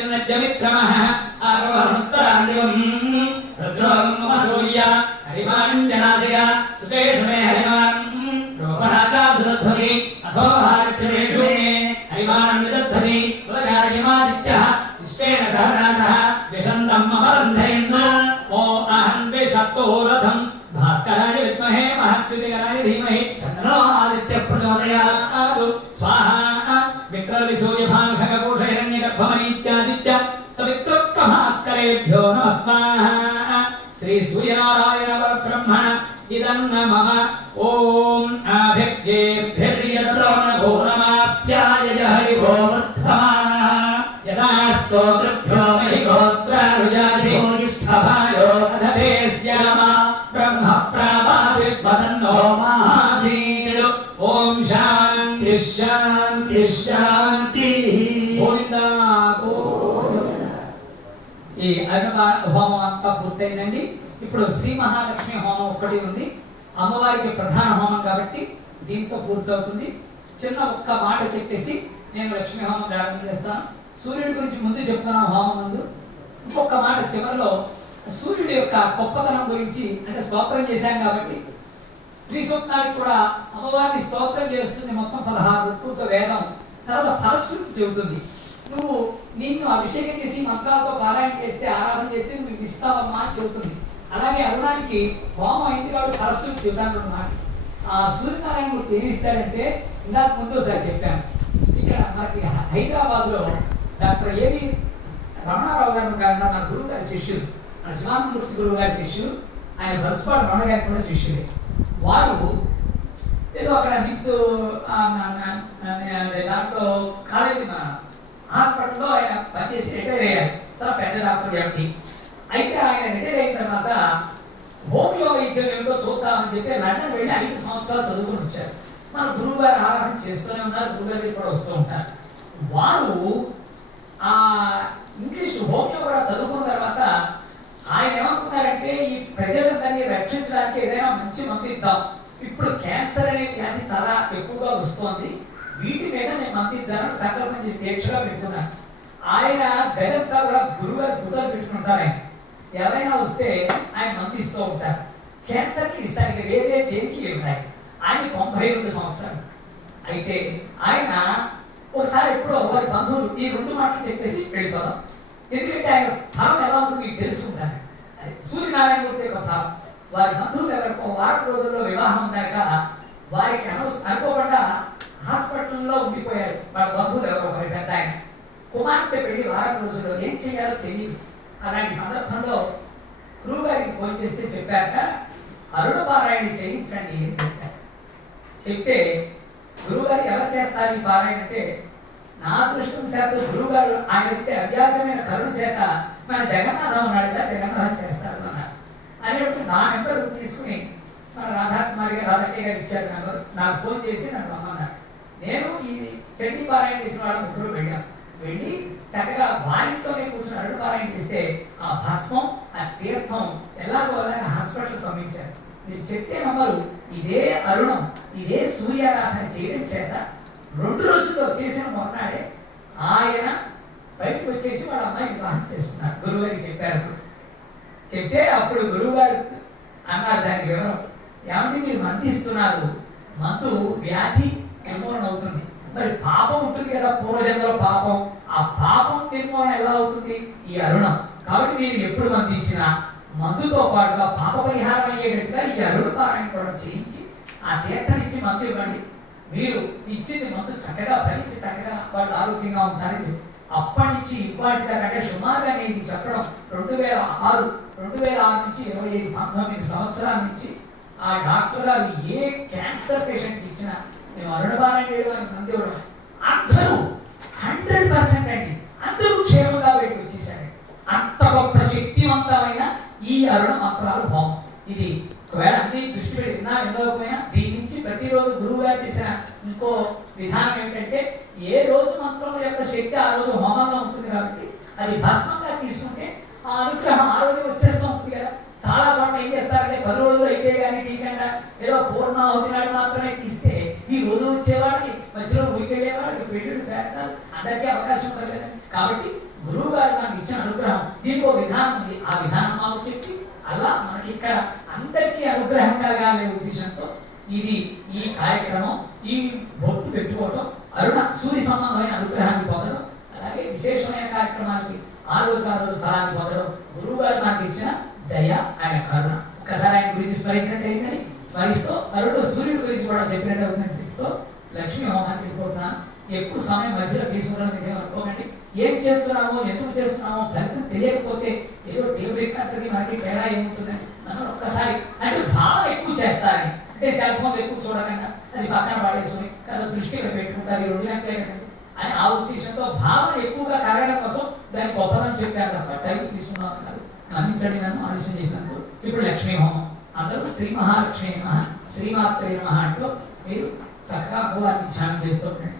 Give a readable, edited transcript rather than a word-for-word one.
जन्नज्जमित्रमः आरोहणोत्तरान्दिवम् रुद्रोहं मम सूर्य हरिमाञ्जनादय सुतेषु मे हरिमान् रोपणाकाशुरध्वनि अथो महालक्ष्मीषु मे हरिमान् विदध्वनि उदगायमादित्यः इष्टेन सहनाथः विशन्तं मम रन्धयन् ओ अहं विषत्तोरथम् भास्कराय विद्महे महत्विद्याय धीमहि तन्नो आदित्यः प्रचोदयात् स्वाहा विक्रमसूर्यभानुखगोषहिरण्यगर्भमरीत्यादित्य सवित्रोक्तभास्करेभ्यो नमः स्वाहा श्री सूर्यनारायण परब्रह्मण इदं मम ॐ आभिज्ञेभ्यर्यद्रोणघोरमाप्यायय हरिभो वर्धमानः यदा स्तोत्रभ्यो महि गोत्रारुजासि निष्ठभायो रथभेस्य नमः ब्रह्म प्रावादित्वदन्नो मासीत् ॐ शान्ति शान्ति शान्ति గోవిందా గోవిందా. ఈ అరుణ హోమం అంతా పూర్తయిందండి. ఇప్పుడు శ్రీ మహాలక్ష్మి హోమం ఒక్కటి ఉంది. అమ్మవారికి ప్రధాన హోమం కాబట్టి దీంతో పూర్తవుతుంది. చిన్న ఒక్క మాట చెప్పేసి నేను లక్ష్మీ హోమం ప్రారంభం చేస్తాను. సూర్యుడి గురించి ముందు చెప్తున్నాను హోమం ముందు. ఇంకొక మాట చివరిలో సూర్యుడి యొక్క గొప్పతనం గురించి అంటే స్తోత్రం చేశాం కాబట్టి శ్రీ సూక్తానికి కూడా అమ్మవారిని స్తోత్రం చేస్తుంది. మొత్తం 16 ఋతువులతో వేదం తర్వాత ఫలశ్రుతి చెబుతుంది. నువ్వు నిన్ను అభిషేకం చేసి మంత్రాలతో పారాయణ చేస్తే ఆరాధన చేస్తే నువ్వు ఇస్తావమ్మా అని చెబుతుంది. అలాగే అరుణానికి హోమం అయింది కాబట్టి ఫలశ్రుతి చెబుతాను అన్నమాట. ఆ సూర్యనారాయణ మూర్తి ఏమి ఇస్తాడంటే ఇందాక ముందు ఒకసారి చెప్పాను. ఇక్కడ మనకి హైదరాబాద్లో డాక్టర్ ఏవి రమణారావు గారు మన గురువు గారి శిష్యులు, మన శివానందమూర్తి గురువు గారి శిష్యులు, ఆయన బస్పాడు రమణ గారి కూడా శిష్యులే. వారు ఏదో అక్కడ మిక్స్ దాంట్లో కాలేజీ మన హాస్పిటల్లో ఆయన పనిచేసి రిటైర్ అయ్యారు. చాలా పెద్ద డాక్టర్ ఎంపీ. అయితే ఆయన రిటైర్ అయిన తర్వాత హోమియో వైద్యం ఏమిటో చూద్దామని చెప్పి లండన్ వెళ్ళి 5 సంవత్సరాలు చదువుకుని వచ్చారు. మన గురువు గారు ఆరాధన చేస్తూనే ఉన్నారు. గురువు గారికి కూడా వస్తూ ఉంటారు. వారు ఆ ఇంగ్లీష్ హోమియో కూడా చదువుకున్న తర్వాత ఆయన ఏమనుకున్నారంటే ఈ ప్రజలందరినీ రక్షించడానికి ఏదైనా మంచి మందు ఇద్దాం. ఇప్పుడు క్యాన్సర్ అనే వ్యాధి చాలా ఎక్కువగా వస్తోంది, వీటి మీద నేను మందు ఇద్దానని సంకల్పం చేసి దీక్షగా పెట్టుకున్నాను. ఆయన గదంతా కూడా గురువుగారు ఫోటోలు పెట్టుకుంటారు. ఆయన ఎవరైనా వస్తే ఆయన మందు ఇస్తూ ఉంటారు. క్యాన్సర్కి ఇస్తానికి వేరే దేనికి ఉన్నాయి. ఆయన 92 సంవత్సరాలు. అయితే ఆయన ఒకసారి ఎప్పుడో వారి బంధువులు ఈ 2 మాటలు చెప్పేసి వెళ్ళిపోదాం, ఎందుకంటే ఆయన ఫలం ఎలా ఉంటుందో మీకు తెలుసుకుంటారు. అది సూర్యనారాయణ మూర్తి యొక్క ఫలం. వారి బంధువులు ఎవరికో 1 వారం రోజుల్లో వివాహం ఉందాక వారికి అనుకోకుండా హాస్పిటల్లో ఉండిపోయారు. వాళ్ళ బంధువులు ఎవరో వారి పెద్ద ఆయన కుమార్తె పెళ్లి 1 వారం రోజుల్లో ఏం చేయాలో తెలియదు. అలాంటి సందర్భంలో గురువు గారికి ఫోన్ చేస్తే చెప్పాక అరుణ పారాయణ చేయించండి అని చెప్పారు. చెప్తే గురువుగారు ఎలా చేస్తారు ఈ పారాయణ అంటే, నా అదృష్టం చేత గురువు గారు ఆయన అవ్యాజమైన కరుణ చేత మన జగన్నాథం ఉన్నాడు కదా జగన్నాథం చేస్తారు అన్నారు. అనేప్పుడు నా నెంబర్ తీసుకుని మన రాధాకుమారి గారు రాధాకే గారు ఇచ్చారు నెంబర్. నాకు ఫోన్ చేసి నన్ను రమ్మన్నారు. నేను ఈ చండీ పారాయణ చేసిన వాళ్ళ ముగ్గురు వెళ్ళాను. వెళ్ళి చక్కగా వారింట్లోనే కూర్చొని అరుణ పారాయణ చేస్తే ఆ భస్మం ఆ తీర్థం ఎలాగో హాస్పిటల్కి పంపించారు. మీరు చెప్తే నమ్మరు, ఇదే అరుణం ఇదే సూర్యారాధన చేయడం చేత 2 రోజుల్లో చేసిన మొన్నాడే ఆయన బయటకు వచ్చేసి వాళ్ళ అమ్మాయి వివాహం చేస్తున్నారు. గురువు గారికి చెప్పారు. చెప్తే అప్పుడు గురువు గారు అన్నారు దానికి వివరం. ఏమంటే మీరు మందు ఇస్తున్నారు, మందు వ్యాధి నిర్మూలన అవుతుంది, మరి పాపం ఉంటుంది కదా పూర్వజన్మలో పాపం, ఆ పాపం నిర్మూలన ఎలా అవుతుంది ఈ అరుణం. కాబట్టి మీరు ఎప్పుడు మందు ఇచ్చినా మందుతో పాటుగా పాప పరిహారం అయ్యేటట్టుగా ఈ అరుణ పారాయణ కూడా చేయించి ఆ తీర్థం ఇచ్చి మందు ఇవ్వండి. మీరు ఇచ్చింది మందు చక్కగా ఫలించి చక్కగా వాళ్ళు ఆరోగ్యంగా ఉంటారని చెప్పి అప్పటి నుంచి ఇప్పటి దాకా అంటే సుమారుగా నేను చెప్పడం 2006 నుంచి 25-19 సంవత్సరాల నుంచి ఆ డాక్టర్ గారు ఏ క్యాన్సర్ పేషెంట్ ఇచ్చినా మేము అరుణ పారాయణ చేయడం అని మంది ఇవ్వడం అందరూ 100% అండి అందరూ క్షేమంగా బయటకు వచ్చేసారు. అంత గొప్ప శక్తివంతమైన ఈ అరుణ మంత్రాలు హోమం ఇది. ఒకవేళ అన్ని దృష్టి పెట్టి వినకపోయినా దీని నుంచి ప్రతిరోజు గురువు గారు చేసిన ఇంకో విధానం ఏంటంటే ఏ రోజు మంత్రం యొక్క శక్తి ఆ రోజు హోమంగా ఉంటుంది కాబట్టి అది భస్మంగా తీసుకుంటే ఆ అనుగ్రహం ఆ రోజు వచ్చేస్తూ ఉంటుంది కదా. చాలా చోట్ల ఏం చేస్తారంటే 10 రోజులు అయితే కానీ తీయకుండా ఏదో పూర్ణాహుతి నాడు మాత్రమే తీస్తే ఈ రోజు వచ్చే వాళ్ళకి మధ్యలో ఊరికి వెళ్ళే వాళ్ళకి పెళ్ళిళ్ళు పెడతారు, అందరికీ అవకాశం ఉంటుంది. కాబట్టి గురువు గారు మనకి ఇచ్చిన అనుగ్రహం, దీనికి ఒక విధానం ఉంది, ఆ విధానం మాకు చెప్పి అలా మనకి ఇక్కడ అందరికీ అనుగ్రహం కలగాలనే ఉద్దేశంతో ఇది ఈ కార్యక్రమం, ఈ బొట్టు పెట్టుకోవడం, సూర్య సంబంధమైన అనుగ్రహాన్ని పొందడం, అలాగే విశేషమైన కార్యక్రమానికి ఆ రోజు ఫలాన్ని పొందడం గురువు గారు మనకి ఇచ్చిన దయ, ఆయన కరుణ. ఒక్కసారి ఆయన గురించి స్మరించినట్టు అయిందని స్మరిస్తూ సూర్యుడి గురించి కూడా చెప్పినట్టు అవుతుందని చెప్తూ లక్ష్మీ హోమానికి వెళ్ళిపోతున్నాను. ఎక్కువ సమయం మధ్యలో తీసుకున్నాను మీరు అనుకోకండి. ఏం చేస్తున్నామో, ఎందుకు చేస్తున్నామో ఫలితం తెలియకపోతే ఏదో టేబుల్ ఎక్కడికి మనకి తేడా ఏముంటుందండి. నన్ను ఒక్కసారి అంటే భావన ఎక్కువ చేస్తారని, అంటే సెల్ ఫోన్ ఎక్కువ చూడకుండా అది పక్కన పడేసుకుని కదా దృష్టి ఇక్కడ పెట్టుకుంటారు, 2 గంటలే కదండి అని ఆ ఉద్దేశంతో భావన ఎక్కువగా కలగడం కోసం దాని గొప్పదని చెప్పాను తప్ప టైం తీసుకుందాం అన్నారు. నమ్మించండి నన్ను ఆలస్యం చేసినందుకు. ఇప్పుడు లక్ష్మీ హోమం అందరూ శ్రీ మహాలక్ష్మి నమః, శ్రీమాత్రే నమః అంటూ మీరు చక్కగా అమ్మవారిని ధ్యానం చేస్తూ ఉండండి.